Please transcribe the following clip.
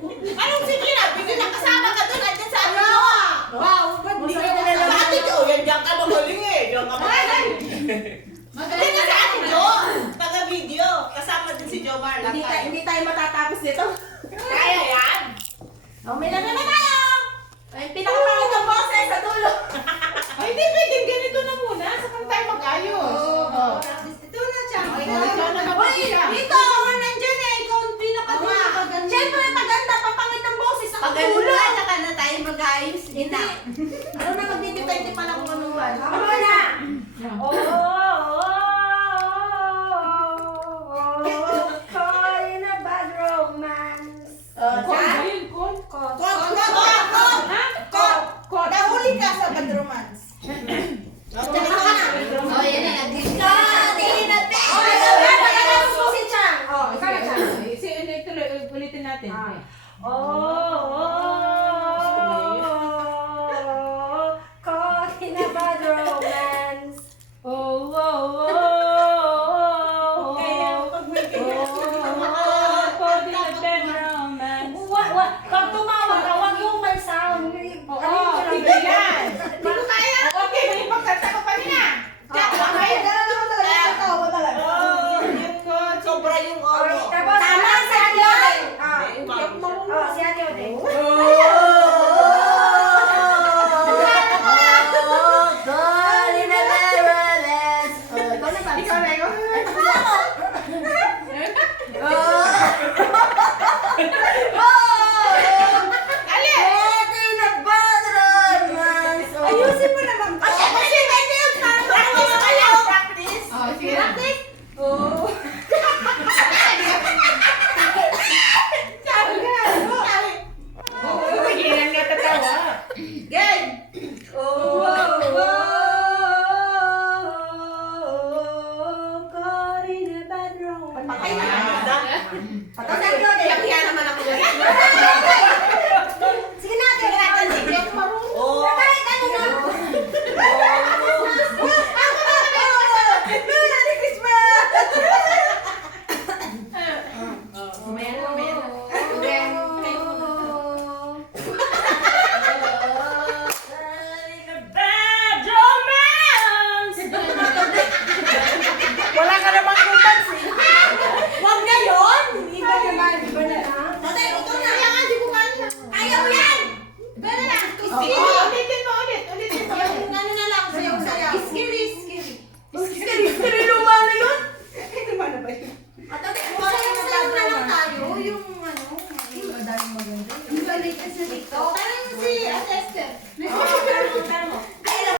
Anong sige na? Bigyan lang kasama ka doon. Andyan sa ano? Wow, ganda. Sa atin ko. Yan diyan ka magaling eh. Diyan ka magaling. Magaling na sa atin ko. Taga-video. Kasama din si Jomar. Hindi tayo matatapos dito. Kaya yan. May na tayo! Ay, pinakapangit ang boses sa dulo. Ay, hindi pwedeng ganito na muna. Saka tayo mag-ayos. Ito na siya. Ikaw na mag-ayos siya. Dito, ako nandyan eh. Ikaw ang pinakadulo. Siyempre, maganda, papangit ang boses sa dulo. Saka na tayo mag-ayos. Hindi. Ano na, magdidepende pala kung ano one. Ako na! Call in a bad romance. Nahuli ka sa bad romance. Oh, yan na. Ulitin natin. Call in a bad romance. Pag tumawag ka, wag yung may sound. Okay, may pagkanta ko pa rin ah. Sobra yung oro. Tama si Ate Odeng. Si Ate Odeng. Ayusin mo naman. Practice. Practice? Pigilan nga tatawa. Game! Caught in a bad romance. Patay na. Patay na. Kaya naman ako. Sige natin. Hindi ako marunong. Kahit ano na. Merry Christmas! Wala ka namang kutas eh. Huwag na yun! Iba naman, iba na na. Tatay, ito na. Kaya nga, di ko kaya. Ayaw yan! Iba na lang. Ulitin mo ulit. Ulitin mo. Yung ano na lang, sayaw-sayaw. Scary. Scary luma na yun? Luma na ba yun? At sayaw-sayaw na lang tayo. Yung ano, yung maganda. Yung balik ka sa TikTok. Parang si Ate